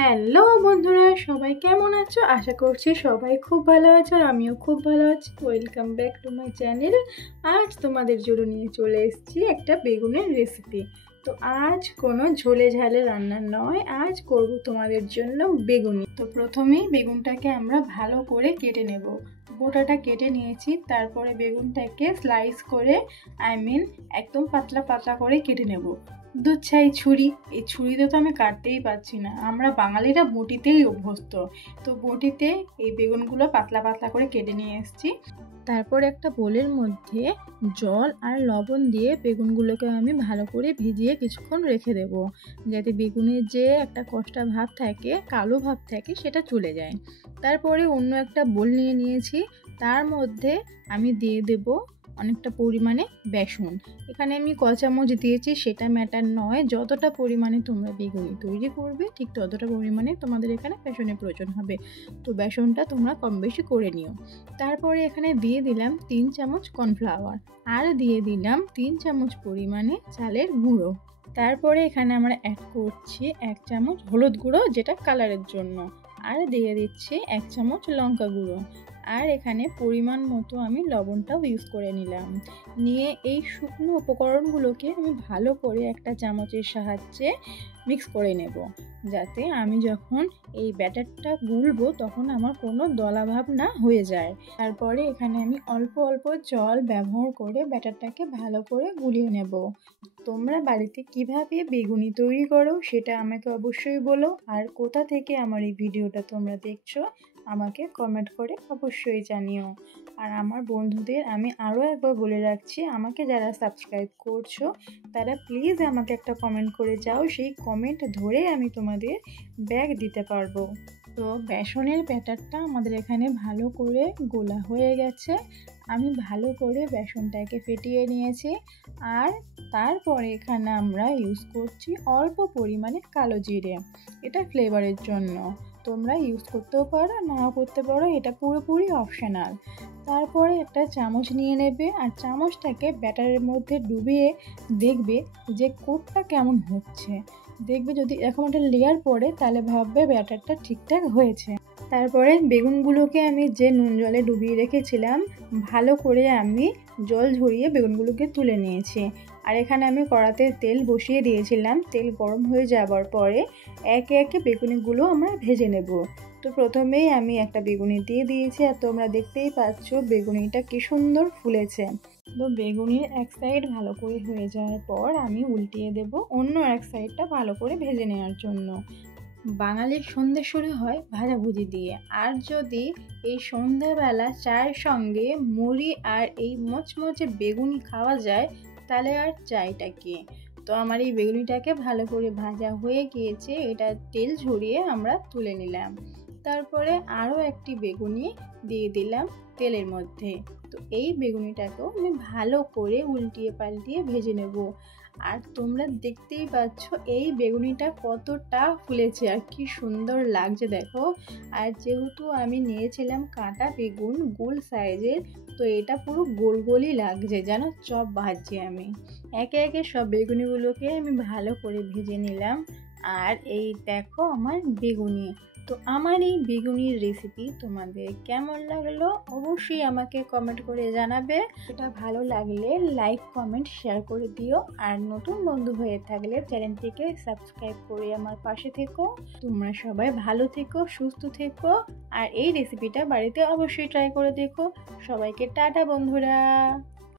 Hello বন্ধুরা, সবাই কেমন আছো? আশা করছি সবাই খুব ভালো আছো আর আমিও খুব ভালো আছি। Welcome back to my channel. আজ তোমাদের জন্য নিয়ে চলে এসেছি একটা বেগুনের রেসিপি। তো আজ কোনো ঝোলে ঝালে রান্না নয়, আজ করব তোমাদের জন্য বেগুনি। তো প্রথমেই বেগুনটাকে আমরা ভালো করে কেটে নেব। গোটাটা কেটে নিয়েছি, তারপরে বেগুনটাকে স্লাইস করে একদম পাতলা পাতলা করে কেটে নেব। দুধ ছাই ছুরি, এই ছুরিতে তো আমি কাটতেই পারছি না, আমরা বাঙালিরা বটিতেই অভ্যস্ত। তো বটিতে এই বেগুনগুলো পাতলা পাতলা করে কেটে নিয়ে এসেছি। তারপর একটা বোলের মধ্যে জল আর লবণ দিয়ে বেগুনগুলোকে আমি ভালো করে ভিজিয়ে কিছুক্ষণ রেখে দেব, যাতে বেগুনের যে একটা কষ্টা ভাব থাকে, কালো ভাব থাকে, সেটা চলে যায়। তারপরে অন্য একটা বোল নিয়ে নিয়েছি, তার মধ্যে আমি দিয়ে দেব অনেকটা পরিমাণে বেসন। এখানে আমি ক চামচ দিয়েছি সেটা ম্যাটার নয়, যতটা পরিমাণে তোমরা বেগুনি তৈরি করবে ঠিক ততটা পরিমাণে তোমাদের এখানে বেসনের প্রয়োজন হবে। তো বেসনটা তোমরা কম বেশি করে নিও। তারপরে এখানে দিয়ে দিলাম 3 চামচ কর্নফ্লাওয়ার আর দিয়ে দিলাম 3 চামচ পরিমাণে চালের গুঁড়ো। তারপরে এখানে আমরা অ্যাড করছি 1 চামচ হলুদ গুঁড়ো, যেটা কালারের জন্য, আর দিয়ে দিচ্ছি 1 চামচ লঙ্কা গুঁড়ো। আর এখানে পরিমাণ মতো আমি লবণটাও ইউজ করে নিলাম। নিয়ে এই শুকনো উপকরণগুলোকে আমি ভালো করে একটা চামচের সাহায্যে মিক্স করে নেব, যাতে আমি যখন এই ব্যাটারটা গুলবো তখন আমার কোনো দলাভাব না হয়ে যায়। তারপরে এখানে আমি অল্প অল্প জল ব্যবহার করে ব্যাটারটাকে ভালো করে গুলিয়ে নেব। তোমরা বাড়িতে কিভাবে বেগুনি তৈরি করো সেটা আমাকে অবশ্যই বলো, আর কোথা থেকে আমার এই ভিডিওটা তোমরা দেখছো আমাকে কমেন্ট করে অবশ্যই জানিও। আর আমার বন্ধুদের আমি আরও একবার বলে রাখছি, আমাকে যারা সাবস্ক্রাইব করছো তারা প্লিজ আমাকে একটা কমেন্ট করে যাও, সেই কমেন্ট ধরে আমি তোমাদের ব্যাগ দিতে পারবো। তো বেসনের ব্যাটারটা আমাদের এখানে ভালো করে গোলা হয়ে গেছে। আমি ভালো করে বেসনটাকে ফেটিয়ে নিয়েছি, আর তারপরে এখানে আমরা ইউজ করছি অল্প পরিমাণে কালো জিরে, এটা ফ্লেভারের জন্য। তোমরা ইউজ করতেও পারো, নাও করতে পারো, এটা পুরোপুরি অপশনাল। তারপরে একটা চামচ নিয়ে নেবে আর চামচটাকে ব্যাটারের মধ্যে ডুবিয়ে দেখবে যে কোটটা কেমন হচ্ছে। দেখবে যদি এরকম একটা লেয়ার পড়ে তাহলে ভাববে ব্যাটারটা ঠিকঠাক হয়েছে। তারপরে বেগুনগুলোকে আমি যে নুন জলে ডুবিয়ে রেখেছিলাম, ভালো করে আমি জল ঝরিয়ে বেগুনগুলোকে তুলে নিয়েছি। আর এখানে আমি কড়াতে তেল বসিয়ে দিয়েছিলাম, তেল গরম হয়ে যাওয়ার পরে একে একে বেগুনিগুলো আমরা ভেজে নেব। তো প্রথমেই আমি একটা বেগুনি দিয়ে দিয়েছি, আর তোমরা দেখতেই পাচ্ছ বেগুনিটা কি সুন্দর ফুলেছে। তো বেগুনির এক সাইড ভালো করে হয়ে যাওয়ার পর আমি উল্টিয়ে দেব অন্য এক সাইডটা ভালো করে ভেজে নেওয়ার জন্য। বাঙালির সন্ধ্যে শুরু হয় ভাজাভুজি দিয়ে, আর যদি এই সন্ধ্যাবেলা চায়ের সঙ্গে মুড়ি আর এই মচমচে বেগুনি খাওয়া যায় তাহলে আর চাইটা কি। তো আমার এই বেগুনিটাকে ভালো করে ভাজা হয়ে গিয়েছে, এটা তেল ঝরিয়ে আমরা তুলে নিলাম। তারপরে আরও একটি বেগুনি দিয়ে দিলাম তেলের মধ্যে। তো এই বেগুনিটাকেও আমি ভালো করে উল্টিয়ে পাল্টিয়ে ভেজে নেব। আর তোমরা দেখতেই পাচ্ছ এই বেগুনিটা কতটা ফুলেছে আর কি সুন্দর লাগছে দেখো। আর যেহেতু আমি নিয়েছিলাম কাঁটা বেগুন গোল সাইজের, তো এটা পুরো গোল গোলই লাগছে, যেন চপ ভাজছি আমি। একে একে সব বেগুনিগুলোকে আমি ভালো করে ভেজে নিলাম। আর এই দেখো আমার বেগুনি। তো আমার এই বেগুনির রেসিপি তোমাদের কেমন লাগলো অবশ্যই আমাকে কমেন্ট করে জানাবে। এটা ভালো লাগলে লাইক কমেন্ট শেয়ার করে দিও, আর নতুন বন্ধু হয়ে থাকলে চ্যানেলটিকে সাবস্ক্রাইব করে আমার পাশে থেকো। তোমরা সবাই ভালো থেকো, সুস্থ থেকো, আর এই রেসিপিটা বাড়িতে অবশ্যই ট্রাই করে দেখো। সবাইকে টাটা বন্ধুরা।